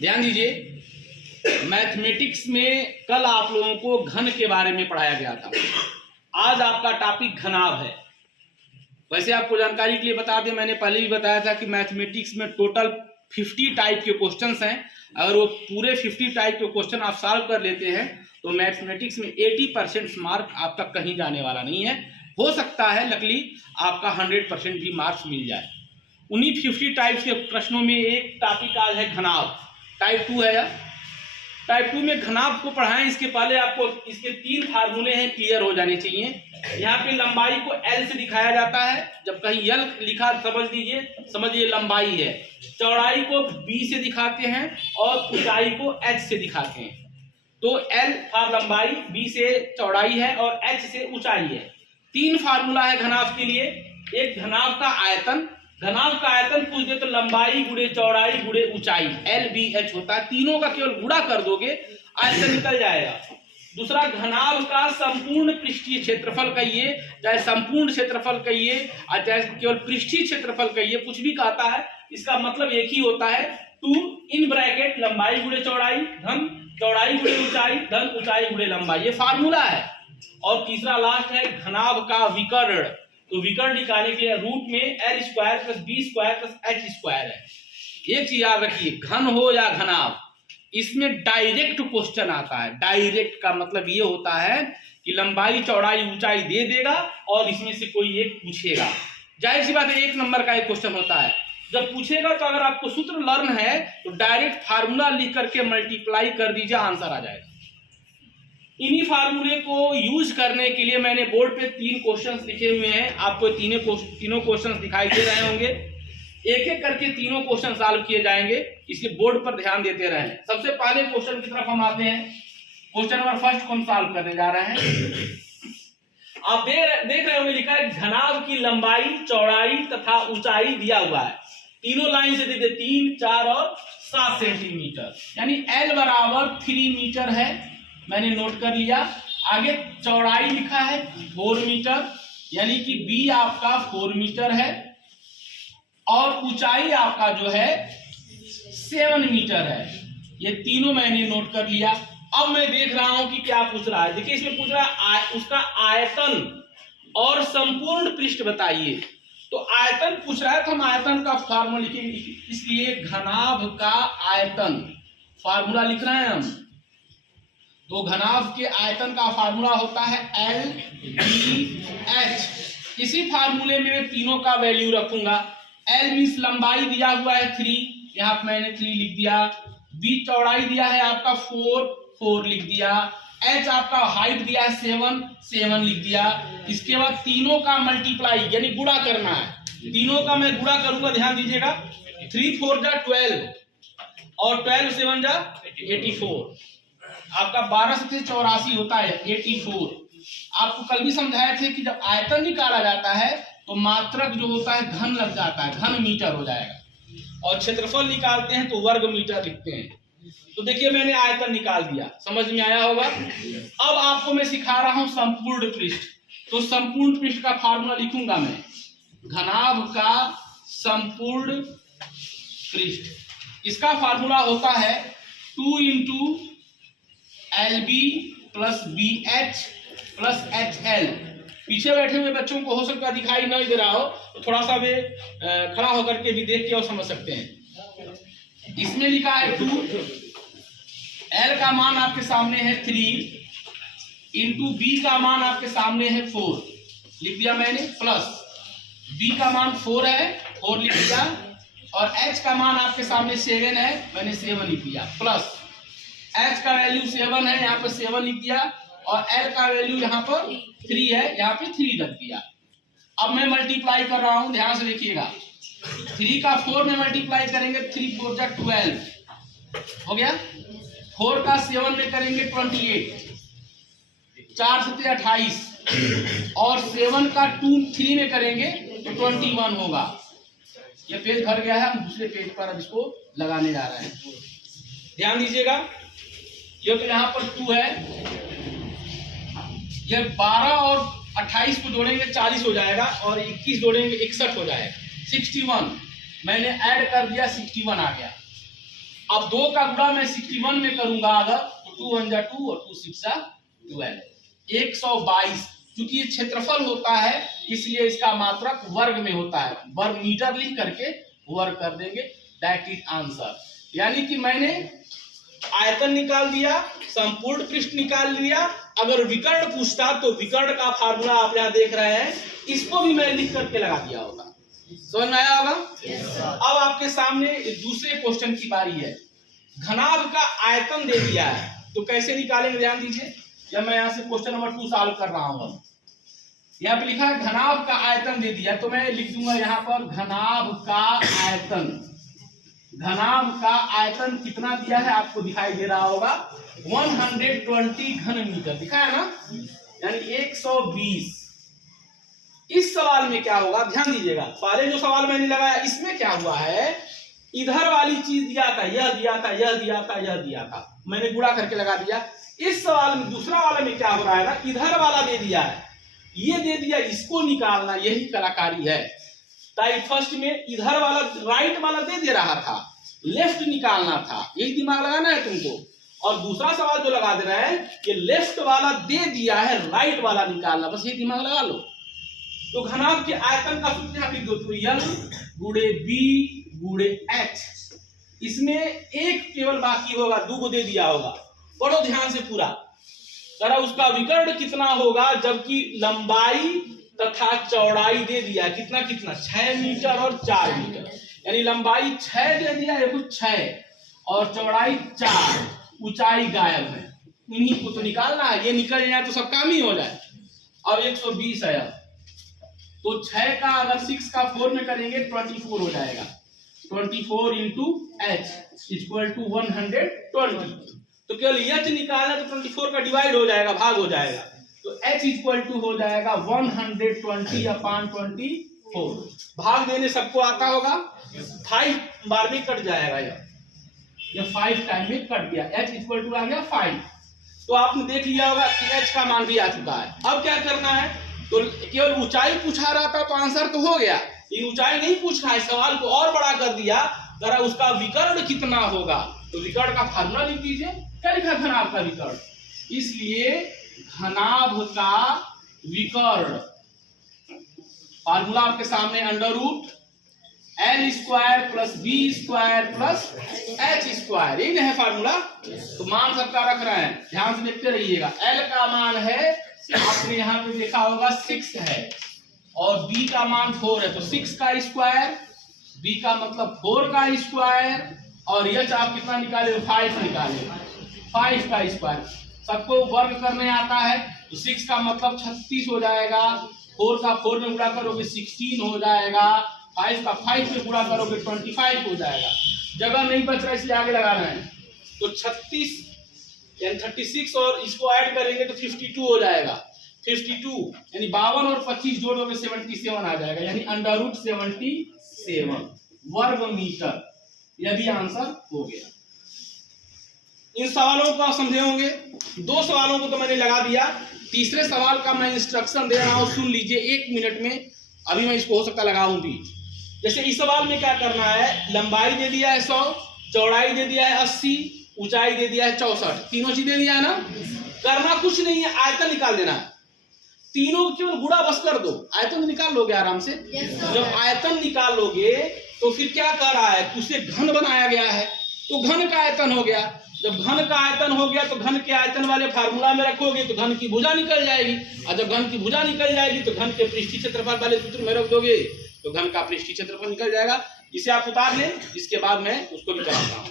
ध्यान दीजिए, मैथमेटिक्स में कल आप लोगों को घन के बारे में पढ़ाया गया था। आज आपका टॉपिक घनाभ है। वैसे आपको जानकारी के लिए बता दें, मैंने पहले भी बताया था कि मैथमेटिक्स में टोटल 50 टाइप के क्वेश्चंस हैं। अगर वो पूरे 50 टाइप के क्वेश्चन आप सॉल्व कर लेते हैं तो मैथमेटिक्स में 80% मार्क आपका कहीं जाने वाला नहीं है। हो सकता है लकली आपका 100% भी मार्क्स मिल जाए। उन्हीं 50 टाइप्स के प्रश्नों में एक टॉपिक आज है घनाभ। टाइप 2 है। टाइप 2 में घनाभ को पढ़ाएं, इसके पहले आपको इसके 3 फार्मूले हैं, क्लियर हो जाने चाहिए। यहाँ पे लंबाई को L से दिखाया जाता है। जब कहीं L लिखा समझिए लंबाई है। चौड़ाई को B से दिखाते हैं और ऊंचाई को H से दिखाते हैं। तो L फॉर लंबाई, B से चौड़ाई है और H से ऊंचाई है। 3 फार्मूला है घनाभ के लिए। एक घनाभ का आयतन, घनाभ का आयतन पूछ दे तो लंबाई गुणे चौड़ाई गुणे ऊंचाई LBH होता है। तीनों का केवल गुणा कर दोगे आयतन निकल जाएगा। दूसरा, घनाभ का संपूर्ण पृष्ठीय क्षेत्रफल कहिए, चाहे संपूर्ण क्षेत्रफल कहिए और चाहे केवल पृष्ठीय क्षेत्रफल कहिए, कुछ भी कहता है, इसका मतलब एक ही होता है। 2 इन ब्रैकेट लंबाई गुणे चौड़ाई धन चौड़ाई गुणे ऊंचाई धन ऊंचाई गुणे लंबाई, ये फार्मूला है। और तीसरा लास्ट है घनाभ का विकर्ण। तो विकर्ण निकालने के लिए रूट में L square plus B square plus H square है। एक चीज याद रखिए, घन हो या घनाभ, इसमें डायरेक्ट क्वेश्चन आता है। डायरेक्ट का मतलब ये होता है कि लंबाई चौड़ाई ऊंचाई दे देगा और इसमें से कोई एक पूछेगा। जाहिर सी बात है, 1 नंबर का एक क्वेश्चन होता है। जब पूछेगा तो अगर आपको सूत्र लर्न है तो डायरेक्ट फार्मूला लिख करके मल्टीप्लाई कर दीजिए, आंसर आ जाएगा। इन्हीं फार्मूले को यूज करने के लिए मैंने बोर्ड पे 3 क्वेश्चंस लिखे हुए हैं। आपको तीनों क्वेश्चंस दिखाई दे रहे होंगे। एक एक करके तीनों क्वेश्चन सॉल्व किए जाएंगे, इसलिए बोर्ड पर ध्यान देते रहें। सबसे पहले क्वेश्चन की तरफ हम आते हैं। क्वेश्चन नंबर फर्स्ट को हम सॉल्व करने जा रहे हैं। आप देख रहे होंगे, लिखा है घनाभ की लंबाई चौड़ाई तथा ऊंचाई दिया हुआ है। तीनों लाइन से दे 3, 4 और 7 सेंटीमीटर, यानी L बराबर 3 मीटर है। मैंने नोट कर लिया। आगे चौड़ाई लिखा है 4 मीटर, यानी कि B आपका 4 मीटर है और ऊंचाई आपका जो है 7 मीटर है। ये तीनों मैंने नोट कर लिया। अब मैं देख रहा हूं कि क्या पूछ रहा है। देखिए, इसमें पूछ रहा है उसका आयतन और संपूर्ण पृष्ठ बताइए। तो आयतन पूछ रहा है तो हम आयतन का फार्मूला लिखेंगे, इसलिए घनाभ का आयतन फार्मूला लिख रहे हैं हम। तो घनाभ के आयतन का फार्मूला होता है LBH। इसी फार्मूले में मैं तीनों का वैल्यू रखूंगा। L मीन्स लंबाई दिया हुआ है 3, यहाँ पे मैंने 3 लिख दिया। B चौड़ाई दिया है आपका 4 लिख दिया। H आपका हाइट दिया है 7 लिख दिया। इसके बाद तीनों का मल्टीप्लाई यानी गुणा करना है। तीनों का मैं गुणा करूंगा, ध्यान दीजिएगा। 3 4 जा 12 और 12 7 जा 84। आपका 12 से 84 होता है 84। आपको कल भी समझाए थे कि जब आयतन निकाला जाता है तो मात्रक जो होता है घन लग जाता है, घन मीटर हो जाएगा। और क्षेत्रफल निकालते हैं तो वर्ग मीटर लिखते हैं। तो देखिए, मैंने आयतन निकाल दिया, समझ में आया होगा। अब आपको मैं सिखा रहा हूं संपूर्ण पृष्ठ। तो संपूर्ण पृष्ठ का फार्मूला लिखूंगा मैं, घनाभ का संपूर्ण पृष्ठ। इसका फार्मूला होता है 2 into LB plus BH plus HL। पीछे बैठे हुए बच्चों को हो सकता है दिखाई नहीं दे रहा हो, तो थोड़ा सा वे खड़ा होकर के भी देख के और समझ सकते हैं। इसमें लिखा है 2, L का मान आपके सामने है 3 इंटू B का मान आपके सामने है 4 लिख दिया मैंने, प्लस B का मान 4 है 4 लिख दिया, और H का मान आपके सामने 7 है, मैंने 7 लिख दिया, प्लस H का वैल्यू 7 है, यहाँ पर 7 लिख दिया, और L का वैल्यू यहाँ पर 3 है, यहाँ पे 3 रख दिया। अब मैं मल्टीप्लाई कर रहा हूं, ध्यान से देखिएगा। 3 का 4 में मल्टीप्लाई करेंगे, 3 4 जा 12 हो गया। 4 का 7 में करेंगे 28, 4 7 28, और 7 का 3 में करेंगे तो 21 होगा। ये पेज भर गया है, हम दूसरे पेज पर अब इसको लगाने जा रहे हैं। ध्यान दीजिएगा, ये तो यहाँ पर 2 है, ये 12 और 28 को जोड़ेंगे 40 हो जाएगा, और 21 जोड़ेंगे 61 हो जाएगा, 61। मैंने ऐड कर दिया, 61 आ गया। अब 2 का गुणा मैं 61 में करूंगा अगर, तो 2 1 जा 2 और 2 6 जा 12, 122। क्योंकि ये क्षेत्रफल होता है इसलिए इसका मात्रक वर्ग में होता है, वर्ग मीटर लिख करके वर्ग कर देंगे, दैट इज आंसर। यानी कि मैंने आयतन निकाल दिया, संपूर्ण पृष्ठ निकाल लिया। अगर विकर्ण पूछता तो विकर्ण का फार्मूला आप यहाँ देख रहे हैं, इसको भी मैं लिख करके लगा दिया होगा। समझ में आया होगा? अब आपके सामने दूसरे क्वेश्चन की बारी है। घनाभ का आयतन दे दिया है तो कैसे निकालेंगे, ध्यान दीजिए। जब मैं यहाँ से क्वेश्चन नंबर 2 सॉल्व कर रहा हूँ, यहाँ पे लिखा है घनाभ का आयतन दे दिया, तो मैं लिख दूंगा यहाँ पर घनाभ का आयतन। घनाभ का आयतन कितना दिया है आपको दिखाई दे रहा होगा, 120 घन मीटर दिखा है ना, यानी 120। इस सवाल में क्या होगा, ध्यान दीजिएगा। पहले जो सवाल मैंने लगाया इसमें क्या हुआ है, इधर वाली चीज दिया था, यह दिया था, यह दिया था, यह दिया था, मैंने गुणा करके लगा दिया। इस सवाल में दूसरा वाला में क्या हो रहा है ना, इधर वाला दे दिया है, ये दे दिया, इसको निकालना, यही कलाकारी है। टाइप फर्स्ट में इधर वाला राइट वाला दे रहा था, लेफ्ट निकालना था, यही दिमाग लगाना है तुमको। और दूसरा सवाल जो लगा दे रहा है कि लेफ्ट वाला दे दिया है, राइट वाला निकालना, बस ये दिमाग लगा लो। तो घनाभ के आयतन का सूत्र यहाँ लिख दो, तो L गुणे B गुणे H। इसमें एक केवल बाकी होगा, 2 को दे दिया होगा, पढ़ो ध्यान से पूरा। जरा उसका विकर्ण कितना होगा, जबकि लंबाई तथा चौड़ाई दे दिया है, कितना कितना 6 मीटर और 4 मीटर, यानी लंबाई 6 दे दिया है, कुछ 6 और चौड़ाई 4, ऊंचाई गायब है। इन्हीं को तो निकालना है, ये निकल जाए तो सब काम ही हो जाए। अब 120 है, तो 6 का अगर 6 का 4 में करेंगे 24 हो जाएगा, 24 इंटू H इक्वल टू 120। तो केवल H निकालना तो 24 का डिवाइड हो जाएगा, भाग हो जाएगा, तो H इक्वल टू हो जाएगा 120/24। भाग देने सबको आता होगा, 5 बार में कट जाएगा, यह 5 टाइम में कट गया, H इक्वल टू आ गया 5। तो आपने देख लिया होगा कि H का मान भी आ चुका है। अब क्या करना है, तो केवल ऊंचाई पूछा रहा था तो आंसर तो हो गया, ये ऊंचाई नहीं पूछ रहा है, सवाल को और बड़ा कर दिया, जरा उसका विकर्ण कितना होगा, तो विकर्ण का फार्मूला लिख दीजिए। क्या लिखा घनाभ का विकर्ण, इसलिए घनाभ का विकर्ण फार्मूला आपके सामने √L² plus B² plus H², यही है फार्मूला। तो मान सबका रख रहे हैं, ध्यान से देखते रहिएगा। L का मान है, आपने यहाँ पे देखा होगा 6 है, और B का मान 4 है, तो 6 का स्क्वायर, B का मतलब 4 का स्क्वायर, और H आप कितना निकाले, 5 निकाले, 5 का स्क्वायर। सबको वर्ग करने आता है, तो 6 का मतलब 36 हो जाएगा, 4 का 4 में गुणा करोगे 16 हो जाएगा, 5 का 5 में गुणा करोगे 25 हो जाएगा। जगह नहीं बच रहा इसलिए आगे लगा रहे हैं, तो 36 यानी 36 और इसको ऐड करेंगे तो 52 हो जाएगा, 52 यानी 52 और 25 जोड़ोगे 77 आ जाएगा, यानी √77 वर्ग मीटर। यदि आंसर हो गया। इन सवालों को आप समझे होंगे। 2 सवालों को तो मैंने लगा दिया, तीसरे सवाल का मैं इंस्ट्रक्शन दे रहा हूं, सुन लीजिए 1 मिनट में, अभी मैं इसको हो सकता लगाऊं भी। जैसे इस सवाल में क्या करना है, लंबाई दे दिया है 100, चौड़ाई दे दिया है 80, ऊंचाई दे दिया है 64, तीनों चीज दे दिया है ना। करना कुछ नहीं है, आयतन निकाल देना है, तीनों को केवल गुणा बस कर दो, आयतन निकाल लोगे आराम से। जब आयतन निकाल लोगे तो फिर क्या कर रहा है, उसे घन बनाया गया है, तो घन का आयतन हो गया। जब घन का आयतन हो गया तो घन के आयतन वाले फार्मूला में रखोगे तो घन की भुजा निकल जाएगी, और जब घन की भुजा निकल जाएगी तो घन के पृष्ठीय क्षेत्रफल वाले सूत्र में रख दोगे तो घन का पृष्ठीय क्षेत्रफल निकल जाएगा। इसे आप उतार लें, इसके बाद मैं उसको भी कराता हूँ।